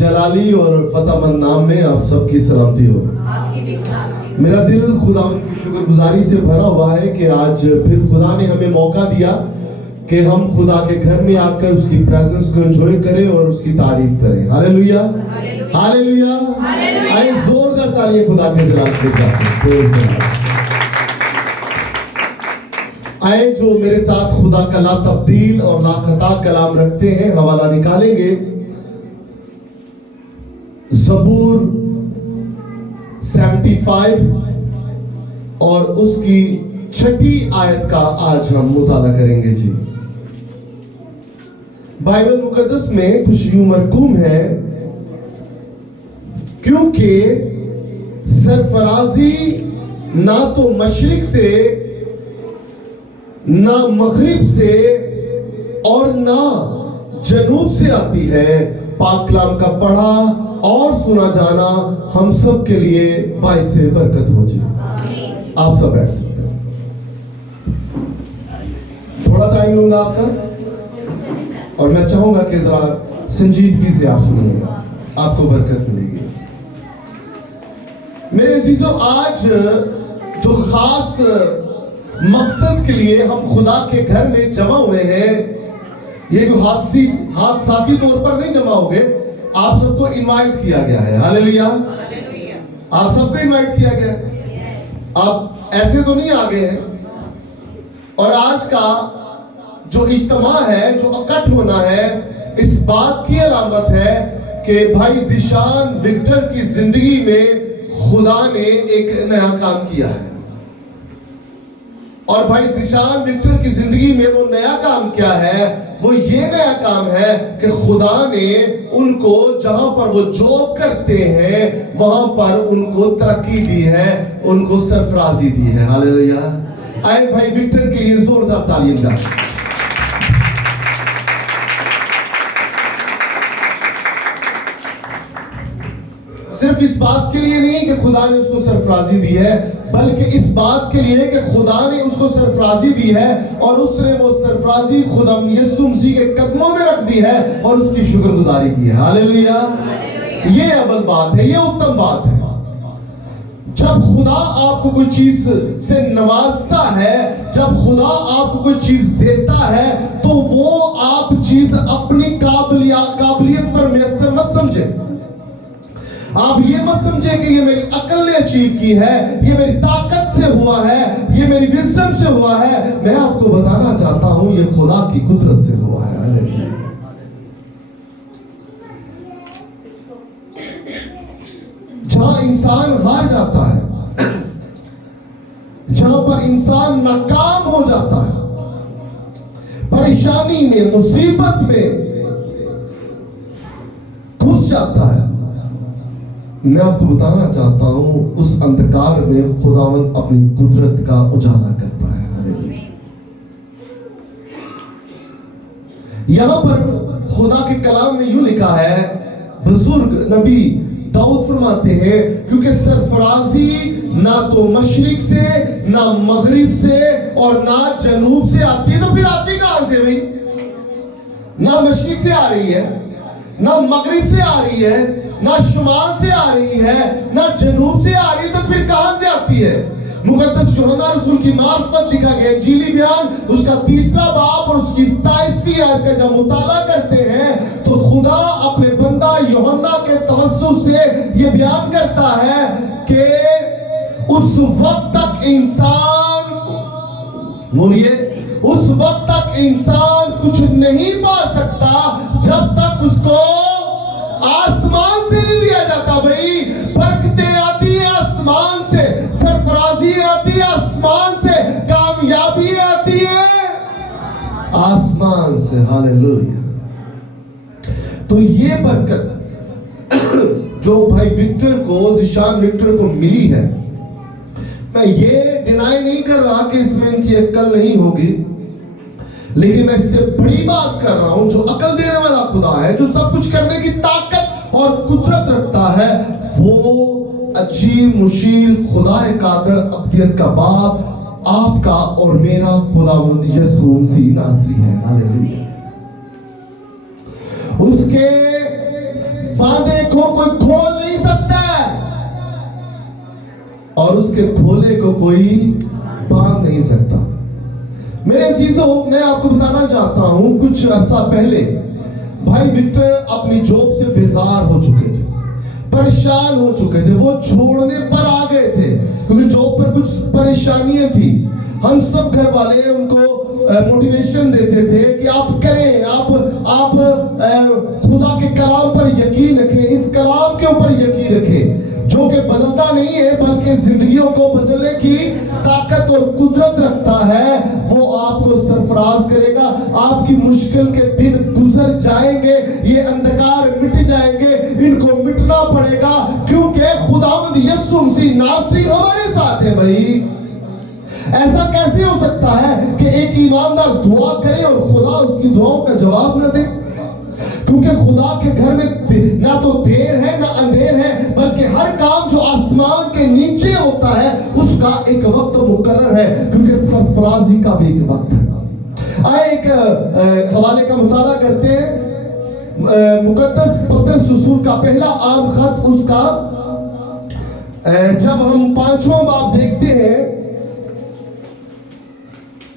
जलाली और फतेहमंद नाम में आप सबकी सलामती हो। मेरा दिल खुदा की शुक्रगुजारी से भरा हुआ है कि आज फिर खुदा ने हमें मौका दिया कि हम खुदा के घर में आकर उसकी प्रेजेंस को एंजॉय करें और उसकी तारीफ करें। Hallelujah, hallelujah. आइए जोरदार तालियां खुदा के दिलाने के साथ। आए जो मेरे साथ खुदा का ला तब्दील और ला खता कलाम रखते हैं, हवाला निकालेंगे ज़बूर 75 और उसकी 6ठी आयत का आज हम मुताला करेंगे। जी, बाइबल मुकद्दस में कुछ यूं मरकूम है, क्योंकि सरफराजी ना तो मशरिक से ना मगरिब से और ना जनूब से आती है। पाक कलाम का पढ़ा और सुना जाना हम सब के लिए बाइस बरकत हो जाए। आप सब बैठ सकते हैं, थोड़ा टाइम लूंगा आपका और मैं चाहूंगा कि जरा संजीदगी से आप सुनिएगा, आपको बरकत मिलेगी। मेरे अजीजों, आज जो खास मकसद के लिए हम खुदा के घर में जमा हुए हैं, ये जो हादसाती तौर पर नहीं जमा हो गए, आप सबको इनवाइट किया गया है। हालेलुया, आप सबको इनवाइट किया गया। आप ऐसे तो नहीं आ गए हैं। और आज का जो इज्तिमा है, जो इकट्ठ होना है, इस बात की अलामत है कि भाई ज़िशान विक्टर की जिंदगी में खुदा ने एक नया काम किया है। और भाई ज़िशान विक्टर की जिंदगी में वो नया काम क्या है? वो ये नया काम है कि खुदा ने उनको जहां पर वो जॉब करते हैं वहां पर उनको तरक्की दी है, उनको सरफराजी दी है। हालेलुया। आए भाई विक्टर के लिए जोरदार तालीम दा। सिर्फ इस बात के लिए नहीं कि खुदा ने उसको सरफराजी दी है, बल्कि इस बात के लिए कि खुदा ने उसको सरफराजी दी है और उसने वो सरफराजी खुदा यीशु मसीह के कदमों में रख दी है और उसकी शुक्रगुजारी की है। हालेलुया। ये अव्वल बात है, ये उत्तम बात है। जब खुदा आपको कोई चीज से नवाजता है, जब खुदा आपको कोई चीज देता है, तो वो आप चीज अपनी काबिलियत पर मैसर मत समझे। आप ये मत समझे कि ये मेरी अकल ने अचीव की है, ये मेरी ताकत से हुआ है, ये मेरी विजडम से हुआ है। मैं आपको बताना चाहता हूं ये खुदा की कुदरत से हुआ है। जहां इंसान हार जाता है, जहां पर इंसान नाकाम हो जाता है, परेशानी में, मुसीबत में घुस जाता है, मैं आपको बताना चाहता हूं उस अंधकार में खुदावंद अपनी कुदरत का उजाला करता है। यहां पर खुदा के कलाम में यूं लिखा है, बुजुर्ग नबी दाऊद फरमाते हैं, क्योंकि सरफराजी ना तो मशरिक से, ना मगरिब से और ना जनूब से आती है। तो फिर आती कहां से भाई? ना मशरिक से आ रही है, ना मगरिब से आ रही है, ना शुमाल से आ रही है, ना जनूब से आ रही है। तो फिर कहां से आती है? मुकद्दस यूहन्ना रसूल की मार्फत लिखा गया इंजीली बयान उसका 3रा बाब और उसकी 27वीं आयत का जब मुताला करते हैं तो खुदा अपने बंदा यूहन्ना के तवज्जुह से ये बयान करता है कि उस वक्त तक इंसान, बोलिए, उस वक्त तक इंसान कुछ नहीं पा सकता जब तक उसको आसमान से नहीं दिया जाता। भाई बरकतें आती है आसमान से, सरफराजी आती है आसमान से, कामयाबी आती है आसमान से। हालेलुया। तो ये बरकत जो भाई विक्टर को, ज़िशान विक्टर को मिली है, मैं ये डिनाई नहीं कर रहा कि इसमें इनकी अक्ल नहीं होगी, लेकिन मैं इससे बड़ी बात कर रहा हूं, जो अकल देने वाला खुदा है, जो सब कुछ करने की ताकत और कुदरत रखता है, वो अजीब मुशीर खुदा कादर अब्दियत का बाप आपका और मेरा खुदावंद यीशु मसीह नासरी है। हालेलुया। उसके बांधे को कोई खोल नहीं सकता और उसके खोले को कोई बांध नहीं सकता। मेरे अजीजों, मैं आपको बताना चाहता हूं, कुछ अर्सा पहले भाई विक्टर अपनी जॉब से बेजार हो चुके थे, परेशान हो चुके थे, वो छोड़ने पर आ गए थे क्योंकि जॉब पर कुछ परेशानियां थी। हम सब घर वाले उनको मोटिवेशन देते थे कि आप करें, आप खुदा के कलाम पर यकीन रखें, इस कलाम के ऊपर यकीन रखें जो कि बदलता नहीं है बल्कि जिंदगियों को बदलने की ताकत और कुदरत रखता है। वो आपको सरफराज करेगा, आपकी मुश्किल के दिन गुजर जाएंगे, ये अंधकार मिट जाएंगे, इनको मिटना पड़ेगा क्योंकि खुदावंद यीशु मसीह नासरी हमारे साथ है। भाई ऐसा कैसे हो सकता है कि एक ईमानदार दुआ करे और खुदा उसकी दुआओं का जवाब न दे? क्योंकि खुदा के घर में ना तो देर है ना अंधेर है, बल्कि हर काम जो आसमान के नीचे होता है उसका एक वक्त मुकर्रर है, क्योंकि सरफराजी का भी एक वक्त है। आए एक हवाले का मुताला करते हैं, मुकद्दस पतरस रसूल का पहला आम खत, उसका जब हम 5वां बाब देखते हैं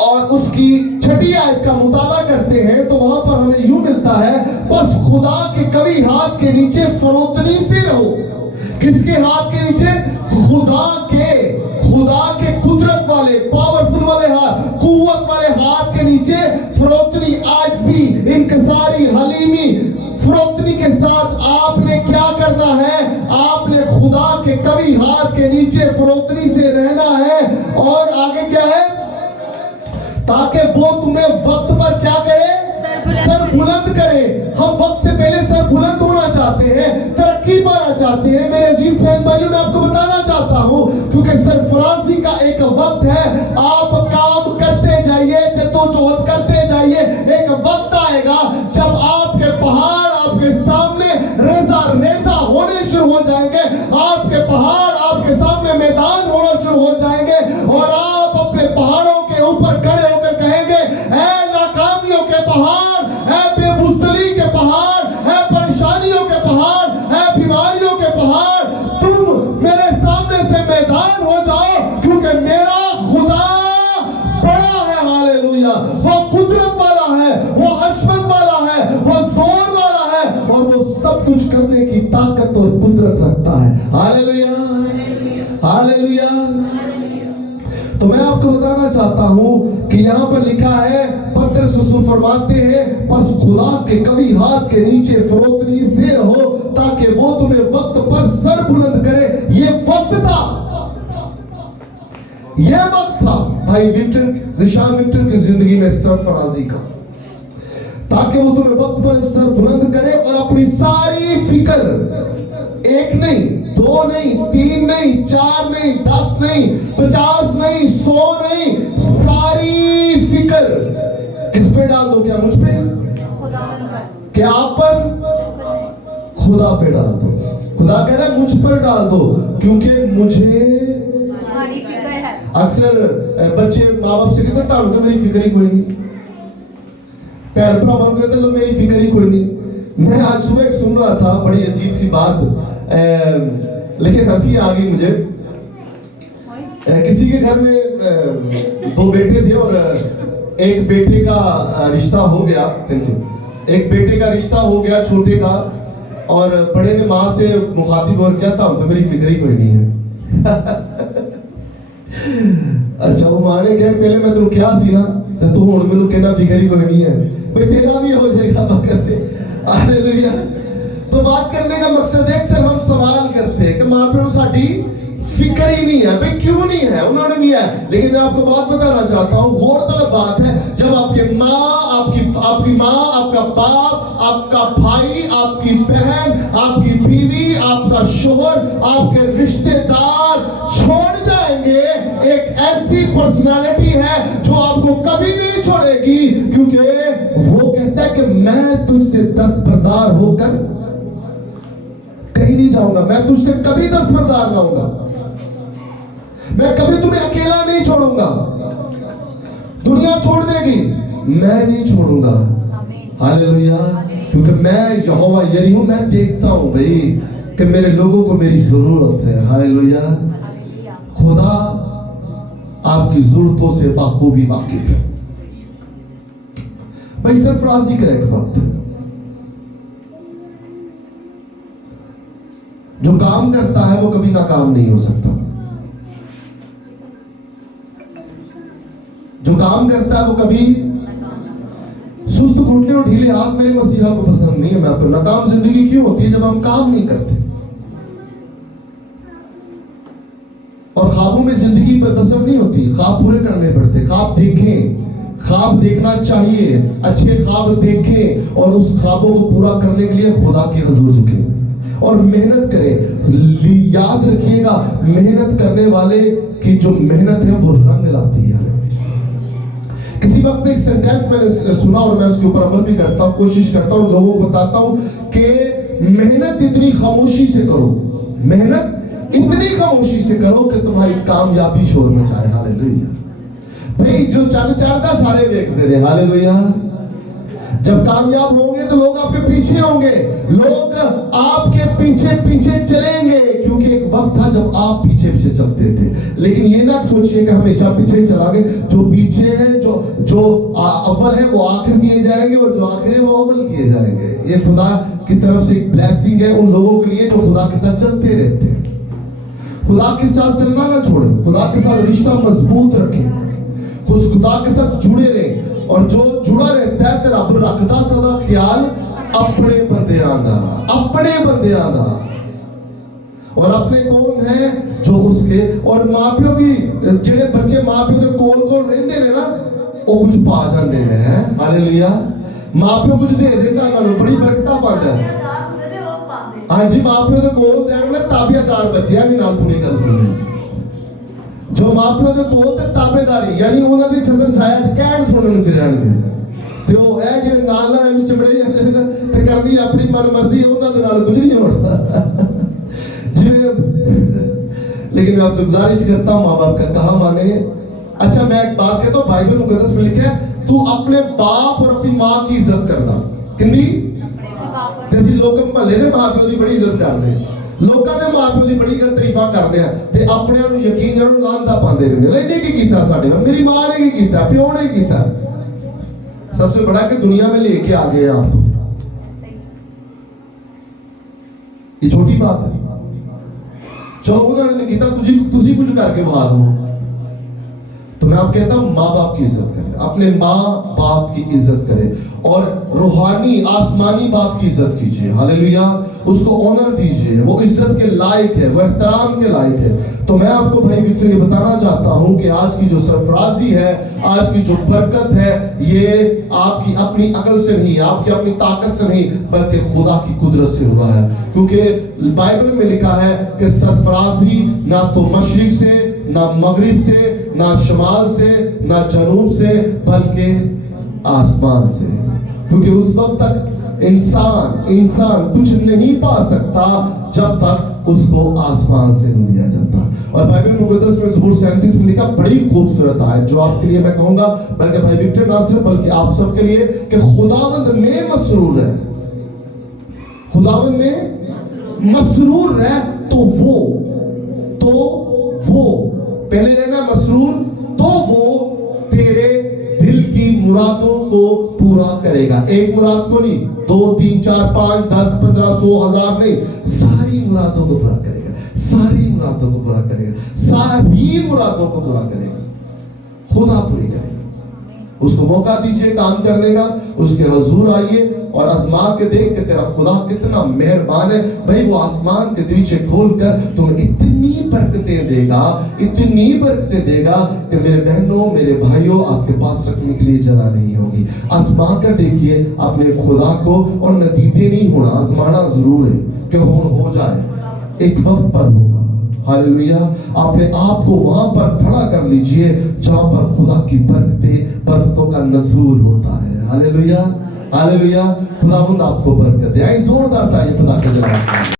और उसकी 6ठी आयत का मुताला करते हैं तो वहां पर हमें यूं मिलता है, बस खुदा के कवी हाथ के नीचे फरोतनी से रहो। किसके हाथ के नीचे? खुदा के कुदरत वाले, पावरफुल वाले हाथ, कुव्वत वाले हाथ के नीचे फरोतनी, आजजी, इनकसारी, हलीमी, फरोतनी के साथ आपने क्या करना है? आपने खुदा के कवी हाथ के नीचे फरोतनी से रहना है। और आगे क्या है? ताकि वो तुम्हें वक्त पर क्या करे? सर बुलंद करे। हम वक्त से पहले सर बुलंद होना चाहते हैं, तरक्की पाना चाहते हैं। मेरे अजीज बहन भाइयों, मैं आपको बताना चाहता हूं, क्योंकि सरफराजी का एक वक्त है। आप काम करते जाइए, जद्दोजहद करते जाइए, एक वक्त आएगा जब आपके पहाड़ आपके सामने रेजा रेजा होने शुरू हो जाएंगे, आपके पहाड़ आपके सामने मैदान होना शुरू हो जाएंगे और आप अपने पहाड़ों के ऊपर खड़े होकर कहेंगे, ऐ नाकामियों के पहाड़, ऐ बेबुजदली के पहाड़, ऐ परेशानियों के पहाड़, ऐ बीमारियों के पहाड़, तुम मेरे सामने से मैदान हो जाओ, क्योंकि मेरा खुदा बड़ा है। हालेलुया। वो कुदरत वाला है, वो हशमत वाला है, वो जोर वाला है और वो सब कुछ करने की ताकत और कुदरत रखता है। Hallelujah, hallelujah. तो मैं आपको बताना चाहता हूं कि यहां पर लिखा है, पतरस रसूल फरमाते हैं, बस खुदा के कवी हाथ के नीचे फरोतनी से रहो ताकि वो तुम्हें वक्त पर सर बुलंद करे। ये वक्त था, ये वक्त था भाई विक्टर, निशान विक्टर की जिंदगी में सरफराजी का, ताकि वो तुम्हें वक्त पर सर बुलंद करे और अपनी सारी फिक्र, एक नहीं, 2 नहीं, 3 नहीं, 4 नहीं, 10 नहीं, 50 नहीं, 100 नहीं, सारी फिक्र किस पे डाल दो? क्या मुझ पे? क्या आप पर? खुदा पे डाल दो। खुदा कह रहा है मुझ पर डाल दो, क्योंकि मुझे अक्सर बच्चे माँ बाप से कहते हैं, तो मेरी फिक्र ही कोई नहीं, भैन भरा कहते लो मेरी फिक्र ही कोई नहीं। मैं आज सुबह सुन रहा था, बड़ी अजीब सी बात, लेकिन हंसी आ गई मुझे। किसी के घर में 2 बेटे थे और एक बेटे का रिश्ता हो गया, थैंक यू, एक बेटे का रिश्ता हो गया छोटे का, और बड़े ने माँ से मुखातिब और क्या था, तो मेरी फिक्र ही कोई नहीं है। अच्छा, वो माँ ने कहा पहले मैं तेन क्या सी ना, तू हुण मैनू कहना फिक्र ही कोई नहीं है, भाई तेरा भी हो जाएगा वक्त। हालेलुया। तो बात करने का मकसद है, अक्सर हम सवाल करते हैं कि माँ प्यो साडी फिक्र ही नहीं है। भाई क्यों नहीं है? उन्होंने भी है, लेकिन मैं आपको बात बताना चाहता हूँ, गौरतलब बात है, जब आपके माँ, आपकी माँ, आपका बाप, आपका भाई, आपकी बहन, आपकी बीवी, आपका शोहर, आपके रिश्तेदार छोड़ जाएंगे, एक ऐसी पर्सनालिटी है जो आपको कभी नहीं छोड़ेगी, क्योंकि वो कहता है कि मैं तुझसे दस्तबरदार होकर कहीं नहीं जाऊंगा, मैं तुझसे कभी दस्तबरदार ना होऊंगा, मैं कभी तुम्हें अकेला नहीं छोड़ूंगा। दुनिया छोड़ देगी, मैं नहीं छोड़ूंगा। हालेलुया। क्योंकि मैं यहोवा यरी हूं, मैं देखता हूं भाई कि मेरे लोगों को मेरी जरूरत है। हालेलुया। खुदा आपकी जरूरतों से बाखूबी वाकिफ है। भाई सरफराजी का एक वक्त है, जो काम करता है वो कभी नाकाम नहीं हो सकता। जो काम करता है वो कभी सुस्त घुटने और ढीले हाथ मेरे मसीहा को पसंद नहीं है। मैं आपको, नाकाम जिंदगी क्यों होती है? जब हम काम नहीं करते। और ख्वाबों में जिंदगी पर बसर नहीं होती, ख्वाब पूरे करने पड़ते। ख्वाब देखें, ख्वाब देखना चाहिए, अच्छे ख्वाब देखें और उस ख्वाबों को पूरा करने के लिए खुदा के हुजूर झुकें और मेहनत करें। याद रखिएगा, मेहनत करने वाले की जो मेहनत है वो रंग लाती है। किसी वक्त में एक सेंटेंस मैंने सुना और मैं उसके ऊपर अमल भी करता हूँ, कोशिश करता हूँ, लोगों को बताता हूँ कि मेहनत इतनी खामोशी से करो, मेहनत इतनी खामोशी से करो कि तुम्हारी कामयाबी शोर मचाए। हालेलुया। भाई जो चढ़ता सारे देखते रहे। हालेलुया। जब कामयाब होंगे तो लोग आपके पीछे होंगे, लोग आपके पीछे पीछे चलेंगे, क्योंकि एक वक्त था जब आप पीछे पीछे चलते थे। लेकिन ये ना सोचिए कि हमेशा पीछे चलाएंगे। जो पीछे है, जो अव्वल है वो आखिर किए जाएंगे और जो आखिर है वो अव्वल किए जाएंगे। ये खुदा की तरफ से एक ब्लेसिंग है उन लोगों के लिए जो खुदा के साथ चलते रहते हैं। खुदा के साथ चलना ना छोड़े, खुदा के साथ रिश्ता मजबूत रखें, खुदा के साथ जुड़े रहे। और जो जुड़ा रहता है तो रब रखता सदा ख्याल अपने बंदियां दा, अपने बंदियां दा। और अपने कौन है? जो उसके। और मापियों की जेड़े बच्चे मापियों के कोल रहंदे ने ना, वो कुछ पा जाते हैं। हालेलुया। मापियों कुछ दे देता ना, बड़ी बरकत पाता है। हाँ जी, मापियों के कोल रहने वाले ताबियादार बच्चे हैं भी नाल पूरी कर सुनने। जो मापियों के कोल ते ताबेदारी, यानी उन्हां दी छतर छाया कहण सुनने च रहणगे, ते ओ ए जे नाल नाल एवें चिमड़े ਜਾਂਦੇ ਨੇ ते करदी अपनी मनमर्जी, उन्हां दे नाल कुछ नहीं होना। जिवें लेकिन मैं आपसे गुजारिश करता हूं, माँ बाप का कहा माने। अच्छा, मैं एक बात कहता हूं, बाइबल मुकद्दस में लिखा है तू अपने बाप और अपनी मां की इज्जत करदा। किंदी? ते ਅਸੀਂ लोग महल्ले दे मां प्यो दी बड़ी इज्जत करदे, लोकां दे मां प्यो दी बड़ी तारीफा करदे आ ते अपने ਨੂੰ ਯਕੀਨ ਜਰੂਰ ਲਾਂਦਾ ਪਾਉਂਦੇ ਰਹਿੰਦੇ ਨੇ। ਇਹਨੇ ਕੀ ਕੀਤਾ ਸਾਡੇ ਨਾਲ? मेरी मां ने की ਕੀਤਾ, प्यो ने ਕੀਤਾ। सबसे बड़ा कि दुनिया में लेके आ गए आपको, ये छोटी बात है। चलो उन्होंने किया, तुझी कुछ करके बाहर हो। तो मैं आप कहता हूं माँ बाप की इज्जत करें, अपने माँ बाप की इज्जत करें और रूहानी आसमानी बाप की इज्जत कीजिए। हालेलुया। उसको ऑनर दीजिए, वो इज्जत के लायक है, वो एहतराम के लायक है। तो मैं आपको भाई विक्टर ये बताना चाहता हूं कि आज की जो सरफराजी है, आज की जो बरकत है, ये आपकी अपनी अकल से नहीं, आपकी अपनी ताकत से नहीं, बल्कि खुदा की कुदरत से हुआ है। क्योंकि बाइबल में लिखा है कि सरफराजी ना तो मशरिक से, ना मगरिब से, ना शमाल से, ना जनूब से, बल्कि आसमान से। क्योंकि उस वक्त तक इंसान कुछ नहीं पा सकता जब तक उसको आसमान से नहीं दिया जाता। और बाइबल मुकद्दस में ज़बूर 37 में लिखा, बड़ी खूबसूरत आयत जो आपके लिए मैं कहूंगा, बल्कि भाई विक्टर ना सिर्फ बल्कि आप सबके लिए, कि खुदावंद में मसरूर है। खुदावंद में मसरूर है तो वो पहले रहना मसरूर, तो वो तेरे दिल की मुरादों को पूरा करेगा। एक मुराद को नहीं, 2 3 4 5 10 15 100 1000 नहीं, सारी मुरादों को पूरा करेगा, सारी मुरादों को पूरा करेगा, सारी मुरादों को पूरा करेगा। खुदा पूरी करेगा। उसको मौका दीजिए काम करने का, उसके हुजूर आइए और आजमा के देख के तेरा खुदा कितना मेहरबान है। भाई वो आसमान के दरीचे खोलकर तुम्हें इतनी बरकतें देगा, इतनी बरकतें देगा कि मेरे बहनों, मेरे भाइयों, आपके पास रखने के लिए जगह नहीं होगी। आजमा कर देखिए अपने खुदा को, और नतीजे नहीं होना, आजमाना जरूर है कि हो जाए, एक वक्त पर होगा। हालेलुया। अपने आप को वहां पर खड़ा कर लीजिए जहां पर खुदा की बरकतों का नज़ूर होता है। Hallelujah, hallelujah. खुदावंद आपको बरकत दे। जोरदार ताली खुदा के जलाल।